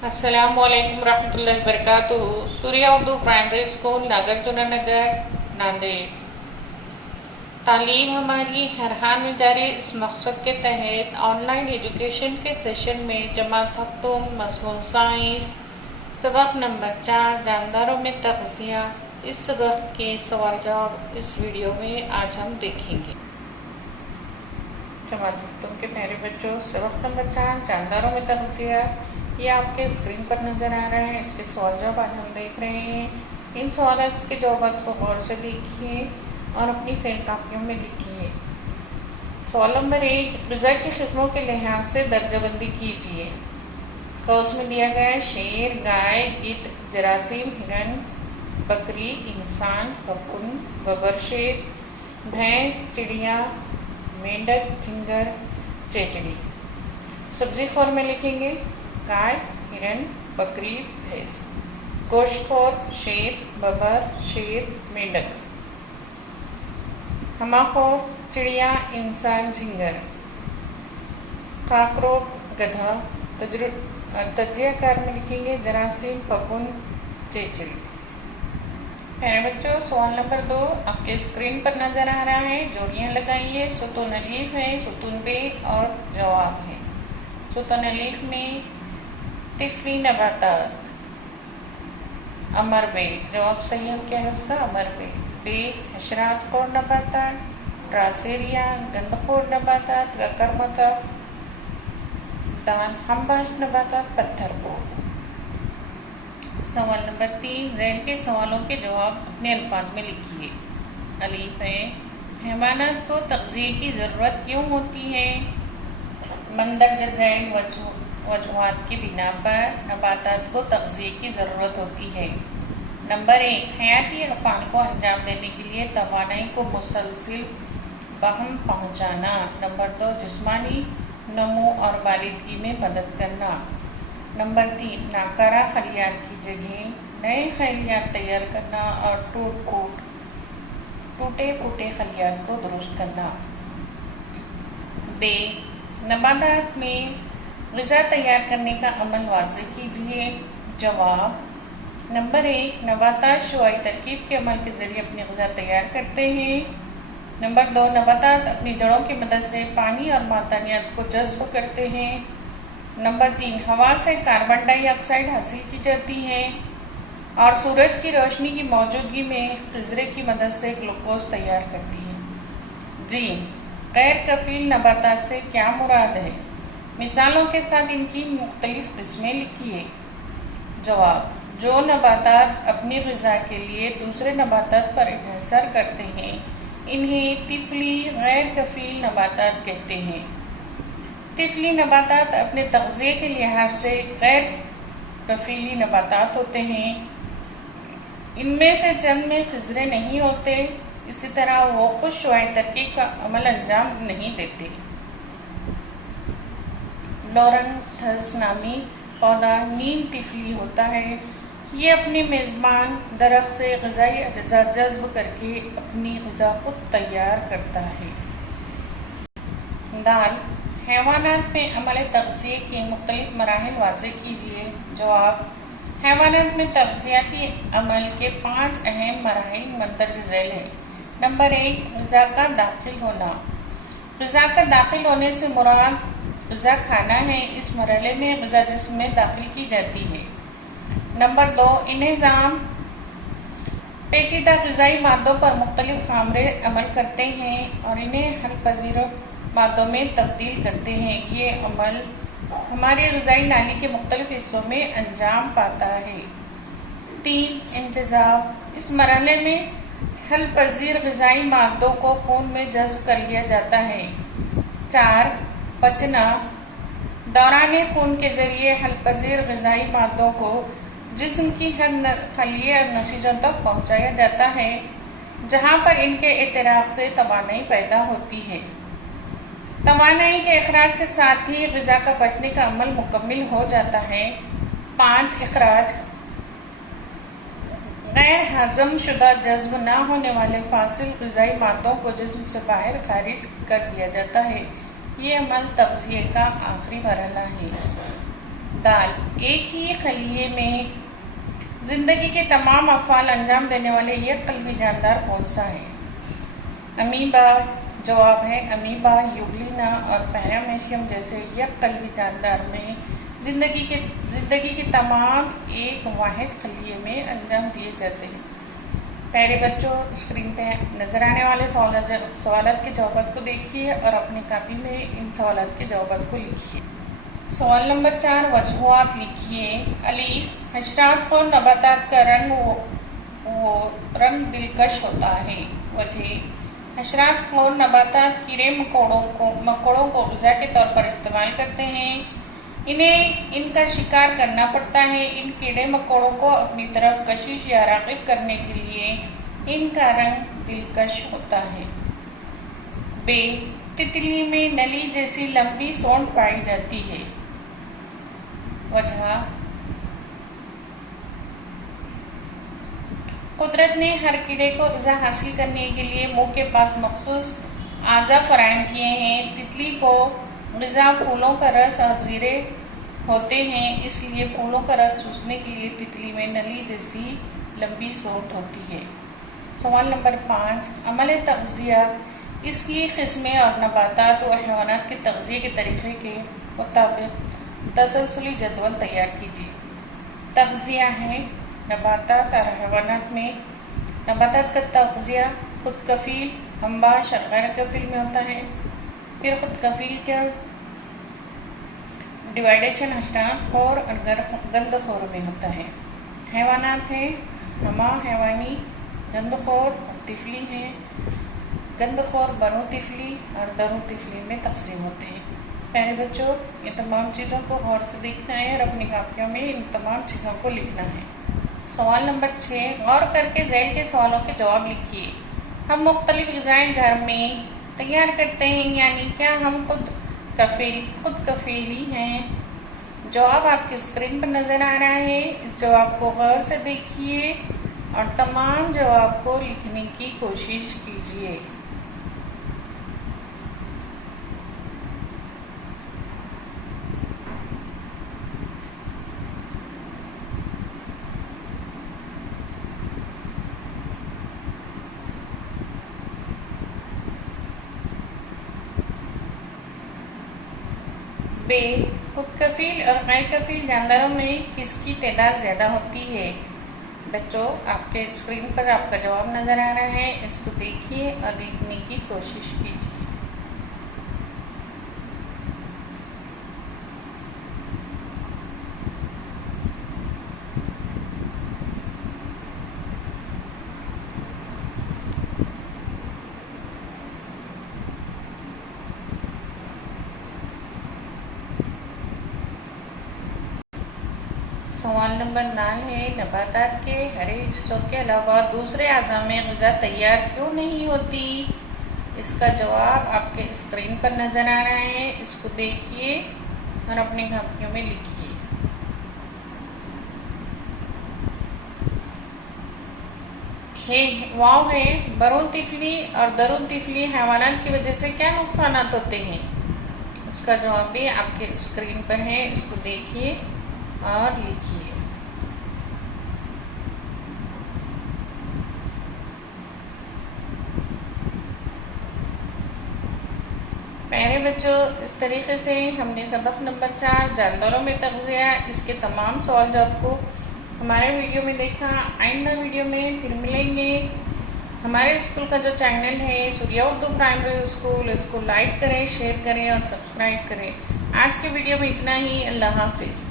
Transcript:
السلام علیکم ورحمۃ اللہ وبرکاتہ۔ سوریہ اردو پرائمری اسکول ناگرجنا نگر ناندیڑ۔ تعلیم ہماری ہر حال میں جاری اس مقصد کے تحت آن لائن ایجوکیشن کے سیشن میں جماعت ہفتوں مضمون سائنس سبق نمبر 4 جانداروں میں تغذیہ، اس سبق کے سوال جواب اس ویڈیو میں آج ہم دیکھیں گے۔ جماعت ہفتوں کے پیارے بچوں، سبق نمبر 4 جانداروں میں تغذیہ یہ آپ کے اسکرین پر نظر آ رہا ہے۔ اس کے سوال جواب آج ہم دیکھ رہے ہیں۔ ان سوالات کے جوابات کو غور سے دیکھیے اور اپنی فین کاپیوں میں لکھیے۔ سوال نمبر 1، غذا کی قسموں کے لحاظ سے درجہ بندی کیجیے۔ قوس میں دیا گیا ہے شیر، گائے، گدھ، جراثیم، ہرن، بکری، انسان، پھپھن، ببر شیر، بھینس، چڑیا، مینڈک، جھنگر، چیچڑی۔ سبزی خور میں لکھیں گے گائے، ہرن، بکری، بھینس۔ گوشت خور شیر، ببر، شیر، مینڈک۔ ہمہ خور چڑیا، انسان، جھنگر۔ خاکروب گدھا۔ تجزیہ کار میں لکھیں گے جراثیم، پھپھن، چیچڑی۔ پیارے بچوں، سوال نمبر 2 آپ کے اسکرین پر نظر آ رہا ہے۔ جوڑیاں لگائیے۔ ستون الف ہے، ستون ب اور جواب ہے۔ ستون الف میں طفلی نباتات، امر بے، جواب صحیح کیا ہے اس کا؟ امر بے۔ بے حشرات خور نباتات، ڈراسیریا، گند خور نباتات، ککرمکا۔ دان ہم باش نباتات، پتھر خور۔ سوال نمبر 3 ذیل کے سوالوں کے جواب اپنے الفاظ میں لکھیے۔ الف ہے، حیوانات کو تغذیے کی ضرورت کیوں ہوتی ہے؟ مندرجہ ذیل وجوہات کی بنا پر نباتات کو تغذیے کی ضرورت ہوتی ہے۔ نمبر 1، حیاتی افعال کو انجام دینے کے لیے توانائی کو مسلسل بہم پہنچانا۔ نمبر 2، جسمانی نمو اور بالغی میں مدد کرنا۔ نمبر 3، ناکارہ خلیات کی جگہ نئے خلیات تیار کرنا اور ٹوٹے پھوٹے خلیات کو درست کرنا۔ ب، نباتات میں غذا تیار کرنے کا عمل واضح کیجیے۔ جواب نمبر 1، نباتات شعاعی ترکیب کے عمل کے ذریعے اپنی غذا تیار کرتے ہیں۔ نمبر 2، نباتات اپنی جڑوں کی مدد سے پانی اور معدنیات کو جذب کرتے ہیں۔ نمبر 3، ہوا سے کاربن ڈائی آکسائیڈ حاصل کی جاتی ہے اور سورج کی روشنی کی موجودگی میں خضرے کی مدد سے گلوکوز تیار کرتی ہے۔ جی، غیر کفیل نباتات سے کیا مراد ہے؟ مثالوں کے ساتھ ان کی مختلف قسمیں لکھیے۔ جواب، جو نباتات اپنی غذا کے لیے دوسرے نباتات پر انحصار کرتے ہیں انہیں طفلی غیر کفیل نباتات کہتے ہیں۔ طفلی نباتات اپنے تغذیے کے لحاظ سے غیر کفیلی نباتات ہوتے ہیں۔ ان میں سے چند میں خضرے نہیں ہوتے، اسی طرح وہ خود شعاعی ترکیب کا عمل انجام نہیں دیتے۔ لورنتھس نامی پودا نیم طفلی ہوتا ہے۔ یہ اپنے میزبان درخت سے غذائی اجزاء جذب کر کے اپنی غذا خود تیار کرتا ہے۔ دال، حیوانات میں عمل تغذیے کے مختلف مراحل واضح کیجیے۔ جواب، حیوانات میں تغذیاتی عمل کے 5 اہم مراحل مندرجہ ذیل ہیں۔ نمبر 1، غذا کا داخل ہونا۔ غذا کا داخل ہونے سے مراد غذا کھانا ہے۔ اس مرحلے میں غذا جسم میں داخل کی جاتی ہے۔ نمبر 2، انہضام، پیچیدہ غذائی مادوں پر مختلف خامرے عمل کرتے ہیں اور انہیں حل پذیر مادوں میں تبدیل کرتے ہیں۔ یہ عمل ہماری غذائی نالی کے مختلف حصوں میں انجام پاتا ہے۔ 3، انتظام، اس مرحلے میں حل پذیر غذائی مادوں کو خون میں جذب کر لیا جاتا ہے۔ 4، پچنا، دوران خون کے ذریعے حل پذیر غذائی مادوں کو جسم کی ہر خلیے اور نسیجوں تک پہنچایا جاتا ہے جہاں پر ان کے احتراق سے توانائی پیدا ہوتی ہے۔ توانائی کے اخراج کے ساتھ ہی غذا کا پچنے کا عمل مکمل ہو جاتا ہے۔ 5، اخراج، غیر ہضم شدہ جذب نہ ہونے والے فاضل غذائی مادوں کو جسم سے باہر خارج کر دیا جاتا ہے۔ یہ عمل تغذیے کا آخری مرحلہ ہے۔ دال، ایک ہی خلیے میں زندگی کے تمام افعال انجام دینے والے یک قلبی جاندار کون سا ہے؟ امیبا، جواب ہے امیبا، یوگلینا اور پیرامیشیم جیسے یک قلبی جاندار میں زندگی کے تمام ایک واحد خلیے میں انجام دیے جاتے ہیں۔ پیارے بچوں، اسکرین پہ نظر آنے والے سوالات کے جوابات کو دیکھیے اور اپنی کاپی میں ان سوالات کے جوابات کو لکھیے۔ سوال نمبر 4، وجوہات لکھیے۔ الف، حشرات اور نباتات کا رنگ دلکش ہوتا ہے۔ وجہ، حشرات اور نباتات کیڑے مکوڑوں کو غذا کے طور پر استعمال کرتے ہیں۔ انہیں ان کا شکار کرنا پڑتا ہے۔ ان کیڑے مکوڑوں کو اپنی طرف کشش یا راغب کرنے کے لیے ان کا رنگ دلکش ہوتا ہے۔ ب، تتلی میں نلی جیسی لمبی سونڈ پائی جاتی ہے۔ وجہ، قدرت نے ہر کیڑے کو غذا حاصل کرنے کے لیے منہ کے پاس مخصوص اعضاء فراہم کیے ہیں۔ تتلی کو غذا پھولوں کا رس اور زیرے ہوتے ہیں، اس لیے پھولوں کا رس چوسنے کے لیے تتلی میں نلی جیسی لمبی سونڈ ہوتی ہے۔ سوال نمبر 5، عمل تغذیہ، اس کی قسمیں اور نباتات و حیوانات کے تغذیے کے طریقے کے مطابق تسلسلی جدول تیار کیجیے۔ تغذیہ ہے نباتات اور حیوانات میں نباتات کا تغذیہ خود کفیل، ہمباش اور غیر کفیل میں ہوتا ہے۔ پھر خود کفیل کا ڈیوائڈیشن حشرات خور اور گند خور میں ہوتا ہے۔ حیوانات ہیں ہما حیوانی، گند خور اور طفلی ہیں۔ گند خور برو طفلی اور درو طفلی میں تقسیم ہوتے ہیں۔ پیارے بچوں، یہ تمام چیزوں کو غور سے دیکھنا ہے اور اپنی کاپیوں میں ان تمام چیزوں کو لکھنا ہے۔ سوال نمبر 6، غور کر کے ذیل کے سوالوں کے جواب لکھیے۔ ہم مختلف غذائیں گھر میں تیار کرتے ہیں، یعنی کیا ہم خود کفیل ہی ہیں؟ جواب آپ کی اسکرین پر نظر آ رہا ہے۔ اس جواب کو غور سے دیکھیے اور تمام جواب کو لکھنے کی کوشش کیجیے۔ ب، خود کفیل اور غیر کفیل جانداروں میں کس کی تعداد زیادہ ہوتی ہے؟ بچوں، آپ کے اسکرین پر آپ کا جواب نظر آ رہا ہے، اس کو دیکھیے اور لکھنے کی کوشش کیجیے۔ سوال نمبر 9 ہے، نباتات کے ہرے حصوں کے علاوہ دوسرے اعضاء میں غذا تیار کیوں نہیں ہوتی؟ اس کا جواب آپ کے اسکرین پر نظر آ رہا ہے، اس کو دیکھیے اور اپنی کاپیوں میں لکھیے۔ واو ہے، برون طفلی اور درون طفلی حیوانات کی وجہ سے کیا نقصانات ہوتے ہیں؟ اس کا جواب بھی آپ کے اسکرین پر ہے، اس کو دیکھیے اور لکھیے۔ پیارے بچوں، اس طریقے سے ہم نے سبق نمبر 4 جانداروں میں تغذیہ، اس کے تمام سوال جواب کو ہمارے ویڈیو میں دیکھا۔ آئندہ ویڈیو میں پھر ملیں گے۔ ہمارے اسکول کا جو چینل ہے سوریہ اردو پرائمری اسکول، اس کو لائک کریں، شیئر کریں اور سبسکرائب کریں۔ آج کے ویڈیو میں اتنا ہی۔ اللہ حافظ۔